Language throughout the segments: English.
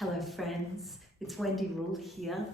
Hello friends, it's Wendy here.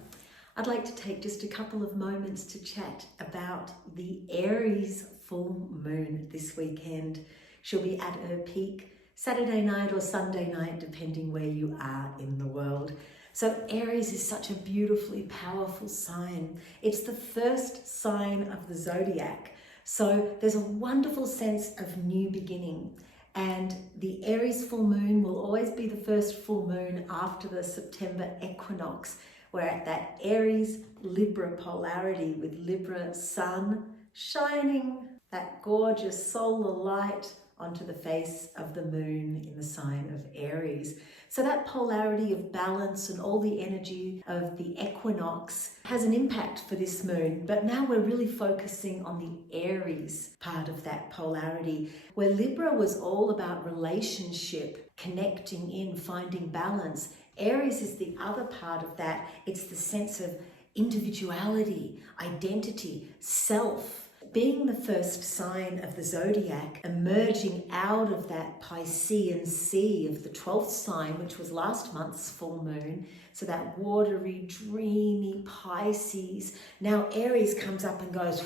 I'd like to take just a couple of moments to chat about the Aries Full Moon this weekend. She'll be at her peak Saturday night or Sunday night, depending where you are in the world. So Aries is such a beautifully powerful sign. It's the first sign of the zodiac. So there's a wonderful sense of new beginning. And the Aries full moon will always be the first full moon after the September equinox. We're at that Aries Libra polarity with Libra sun shining that gorgeous solar light onto the face of the moon in the sign of Aries. So that polarity of balance and all the energy of the equinox has an impact for this moon. But now we're really focusing on the Aries part of that polarity, where Libra was all about relationship, connecting in, finding balance. Aries is the other part of that. It's the sense of individuality, identity, self. Being the first sign of the zodiac, emerging out of that Piscean sea of the 12th sign, which was last month's full moon, so that watery, dreamy Pisces. Now Aries comes up and goes,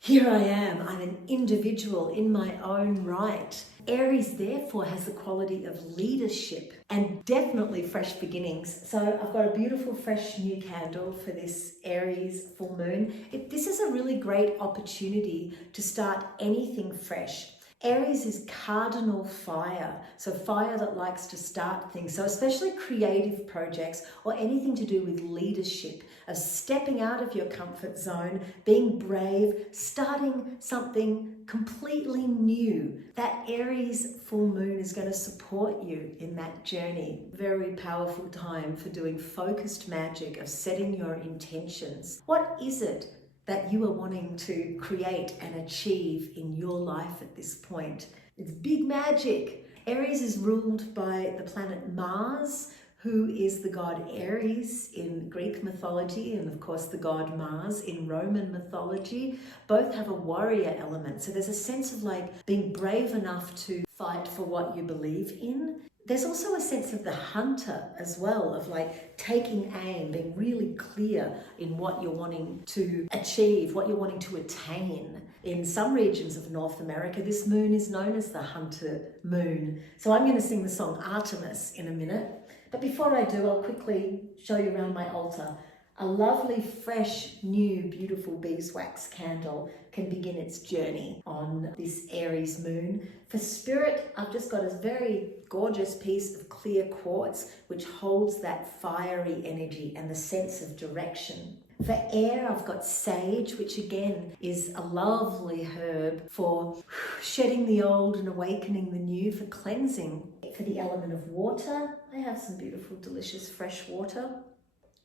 here I am, I'm an individual in my own right. Aries therefore has the quality of leadership and definitely fresh beginnings. So I've got a beautiful fresh new candle for this Aries full moon. This is a really great opportunity to start anything fresh. Aries is cardinal fire, so fire that likes to start things. So especially creative projects or anything to do with leadership, of stepping out of your comfort zone, being brave, starting something completely new. That Aries full moon is going to support you in that journey. Very powerful time for doing focused magic, of setting your intentions. What is it that you are wanting to create and achieve in your life at this point? It's big magic. Aries is ruled by the planet Mars, who is the god Ares in Greek mythology, and of course the god Mars in Roman mythology. Both have a warrior element. So there's a sense of like being brave enough to fight for what you believe in. There's also a sense of the hunter as well, of like taking aim, being really clear in what you're wanting to achieve, what you're wanting to attain. In some regions of North America, this moon is known as the hunter moon. So I'm going to sing the song Artemis in a minute. But before I do, I'll quickly show you around my altar. A lovely, fresh, new, beautiful beeswax candle can begin its journey on this Aries moon. For spirit, I've just got a very gorgeous piece of clear quartz, which holds that fiery energy and the sense of direction. For air, I've got sage, which again is a lovely herb for shedding the old and awakening the new, for cleansing. For the element of water, I have some beautiful, delicious fresh water,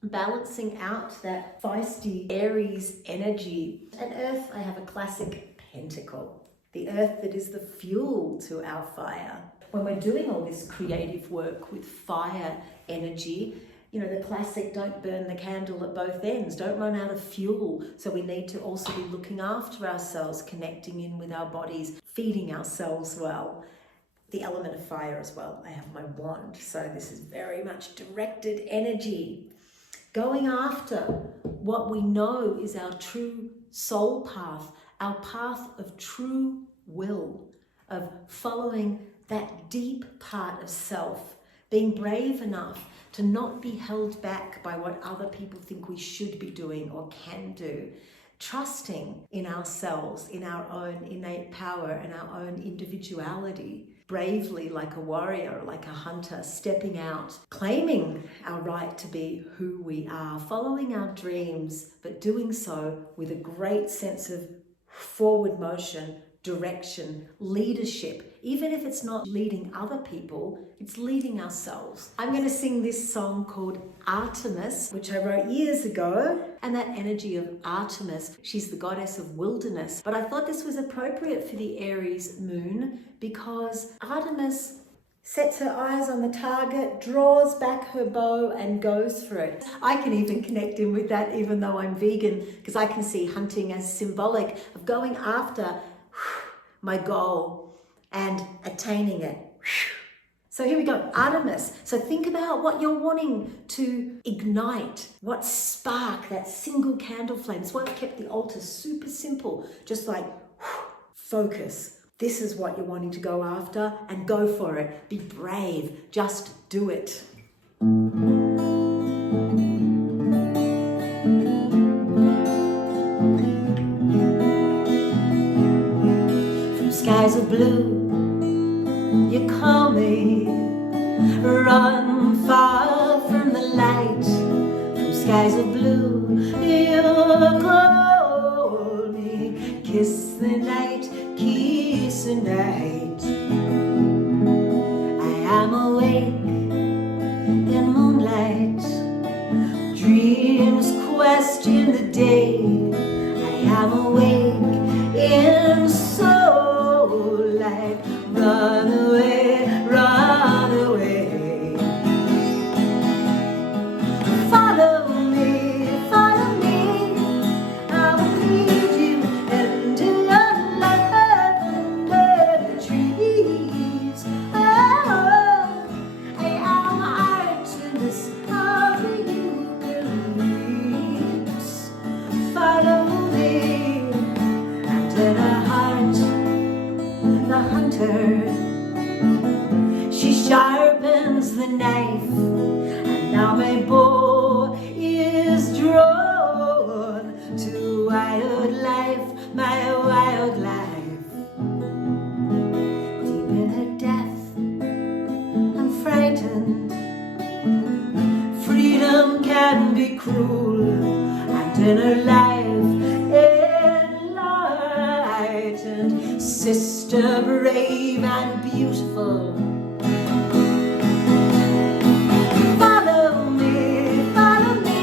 balancing out that feisty Aries energy. And earth, I have a classic pentacle, the earth that is the fuel to our fire. When we're doing all this creative work with fire energy, you know, the classic don't burn the candle at both ends, don't run out of fuel. So we need to also be looking after ourselves, connecting in with our bodies, feeding ourselves well. The element of fire as well. I have my wand, so this is very much directed energy. Going after what we know is our true soul path, our path of true will, of following that deep part of self, being brave enough to not be held back by what other people think we should be doing or can do. Trusting in ourselves, in our own innate power and our own individuality. Bravely, like a warrior, like a hunter, stepping out, claiming our right to be who we are, following our dreams, but doing so with a great sense of forward motion, direction, leadership. Even if it's not leading other people, it's leading ourselves. I'm going to sing this song called Artemis, which I wrote years ago. And that energy of Artemis, she's the goddess of wilderness. But I thought this was appropriate for the Aries moon because Artemis sets her eyes on the target, draws back her bow and goes for it. I can even connect in with that even though I'm vegan, because I can see hunting as symbolic of going after my goal and attaining it. So here we go, Artemis. So think about what you're wanting to ignite, what spark, that single candle flame. That's why I've kept the altar super simple, just like focus. This is what you're wanting to go after, and go for it. Be brave, just do it. From skies of blue, you call me, run far from the light. From skies of blue, you call me, kiss the night, kiss the night. I am awake in moonlight, dreams question the day. I am awake in soul light. Run away, run away. Follow me, follow me. I will lead you into your life under the trees. Oh, I am Artemis of the eucalyptus. Follow me, and in her heart, the hunter, she sharpens the knife, and now my bow is drawn to wild life, my wild life. Deep in her death, I'm frightened. Freedom can be cruel, and in her life, enlightened. Sister brave and beautiful, follow me, follow me.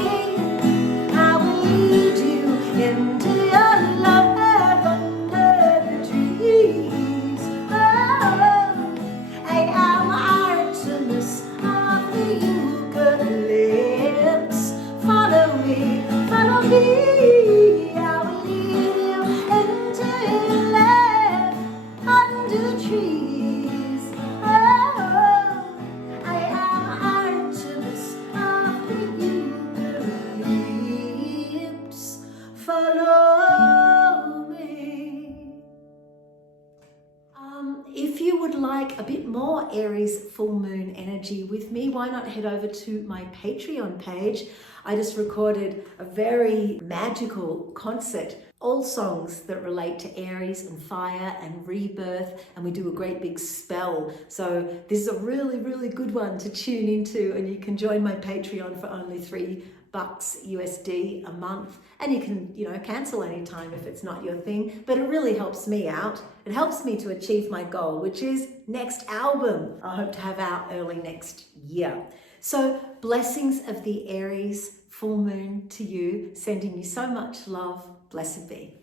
I will lead you into your love under the trees. Oh, I am Artemis of the eucalyptus. Follow me, follow me. I will lead you into your love under trees. Oh, I am Artemis of the eucalyptus. Follow me. If you would like a bit more Aries full moon energy with me, why not head over to my Patreon page. I just recorded a very magical concert, all songs that relate to Aries and fire and rebirth, and we do a great big spell. So this is a really, really good one to tune into, and you can join my Patreon for only $3 USD a month, and you can, cancel anytime if it's not your thing, but it really helps me out. It helps me to achieve my goal, which is next album I hope to have out early next year. So blessings of the Aries full moon to you, sending you so much love. Blessed be.